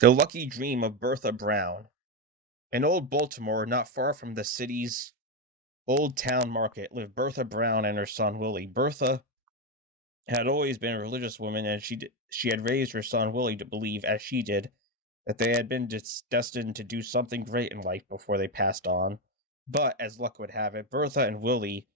The Lucky Dream of Bertha Brown. In old Baltimore, not far from the city's old town market, lived Bertha Brown and her son Willie. Bertha had always been a religious woman, and she had raised her son Willie to believe, as she did, that they had been destined to do something great in life before they passed on. But, as luck would have it, Bertha and Willie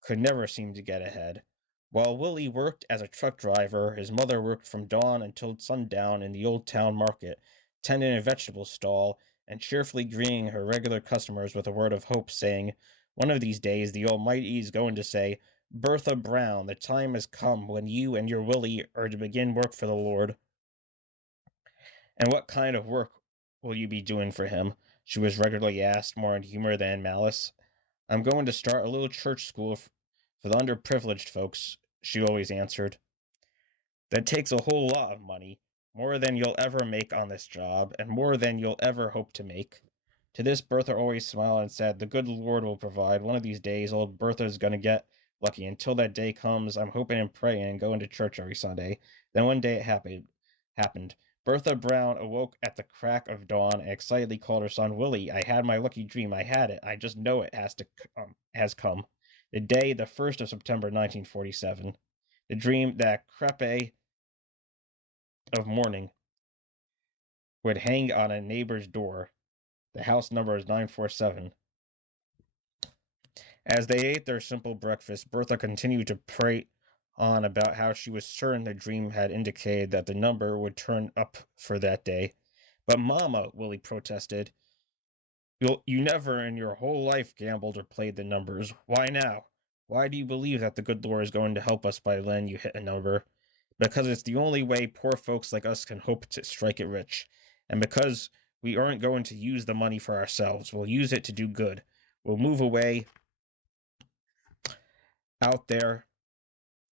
could never seem to get ahead. While Willie worked as a truck driver, his mother worked from dawn until sundown in the old town market, tending a vegetable stall and cheerfully greeting her regular customers with a word of hope, saying, "One of these days the Almighty is going to say, 'Bertha Brown, the time has come when you and your Willie are to begin work for the Lord.'" "And what kind of work will you be doing for him?" she was regularly asked, more in humor than in malice. "I'm going to start a little church school for the underprivileged folks," she always answered. "That takes a whole lot of money, more than you'll ever make on this job, and more than you'll ever hope to make." To this Bertha always smiled and said, "The good Lord will provide. One of these days old Bertha's going to get lucky. Until that day comes, I'm hoping and praying and going to church every Sunday." Then one day it happened. Bertha Brown awoke at the crack of dawn and excitedly called her son, "Willie, I had my lucky dream. I had it. I just know it has come." The day, the 1st of September, 1947. The dream that crepe of morning would hang on a neighbor's door. The house number is 947. As they ate their simple breakfast, Bertha continued to prate on about how she was certain the dream had indicated that the number would turn up for that day. "But, Mamma," Willie protested, you never in your whole life gambled or played the numbers. Why now? Why do you believe that the good Lord is going to help us by letting you hit a number?" "Because it's the only way poor folks like us can hope to strike it rich. And because we aren't going to use the money for ourselves. We'll use it to do good. We'll move away out there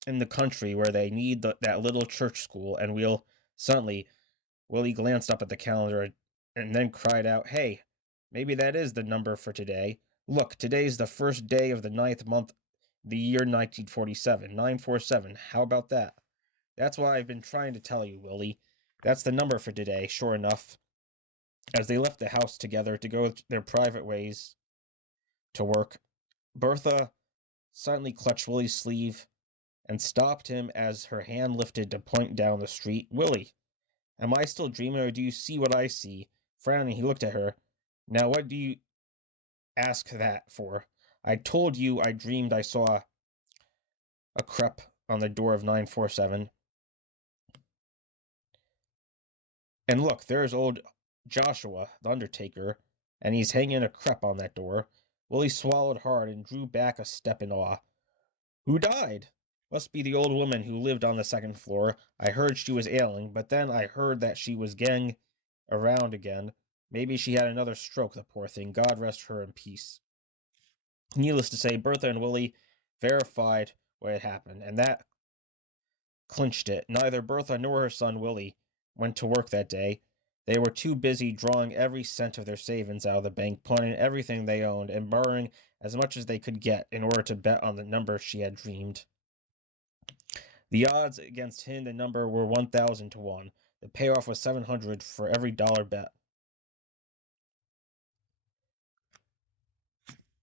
in the country where they need that little church school, and we'll suddenly." Willie glanced up at the calendar and then cried out, "Hey, maybe that is the number for today. Look, today's the first day of the ninth month, the year 1947, 947. How about that?" "That's what I've been trying to tell you, Willie. That's the number for today." Sure enough, as they left the house together to go their private ways to work, Bertha suddenly clutched Willie's sleeve and stopped him as her hand lifted to point down the street. "Willie, am I still dreaming, or do you see what I see?" Frowning, he looked at her. "Now, what do you ask that for? I told you I dreamed I saw a crepe on the door of 947. And look, there's old Joshua, the undertaker, and he's hanging a crepe on that door." Willie swallowed hard and drew back a step in awe. "Who died?" "Must be the old woman who lived on the second floor. I heard she was ailing, but then I heard that she was getting around again. Maybe she had another stroke, the poor thing. God rest her in peace." Needless to say, Bertha and Willie verified what had happened, and that clinched it. Neither Bertha nor her son Willie went to work that day. They were too busy drawing every cent of their savings out of the bank, pawning everything they owned, and borrowing as much as they could get in order to bet on the number she had dreamed. The odds against hitting the number were 1,000 to 1. The payoff was 700 for every dollar bet.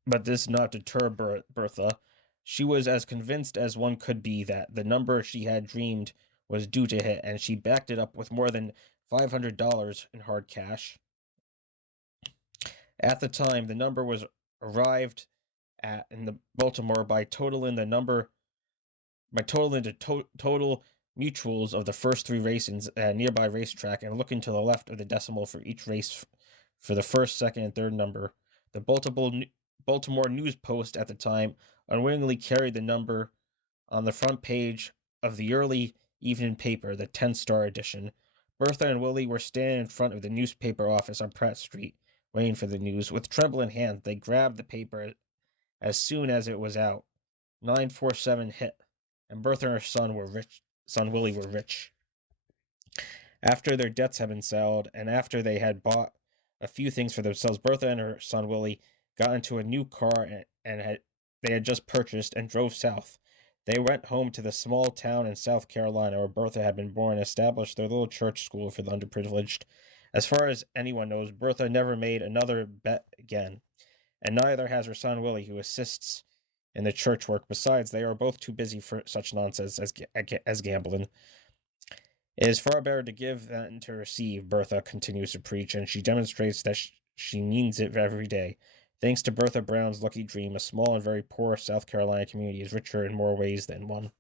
But this did not deter Bertha. She was as convinced as one could be that the number she had dreamed was due to hit, and she backed it up with more than $500 in hard cash. At the time, the number was arrived at in the Baltimore by totaling the total mutuals of the first three races at a nearby racetrack and looking to the left of the decimal for each race for the first, second, and third number. The Baltimore News Post at the time unwittingly carried the number on the front page of the early evening paper, the 10-star edition. Bertha and Willie were standing in front of the newspaper office on Pratt Street, waiting for the news. With trembling hands, they grabbed the paper as soon as it was out. 947 hit, and Bertha and her son Willie were rich. After their debts had been settled, and after they had bought a few things for themselves, Bertha and her son Willie got into a new car they had just purchased and drove south. They went home to the small town in South Carolina where Bertha had been born and established their little church school for the underprivileged. As far as anyone knows, Bertha never made another bet again, and neither has her son Willie, who assists in the church work. Besides, they are both too busy for such nonsense as gambling. It is far better to give than to receive, Bertha continues to preach, and she demonstrates that she means it every day. Thanks to Bertha Brown's lucky dream, a small and very poor South Carolina community is richer in more ways than one.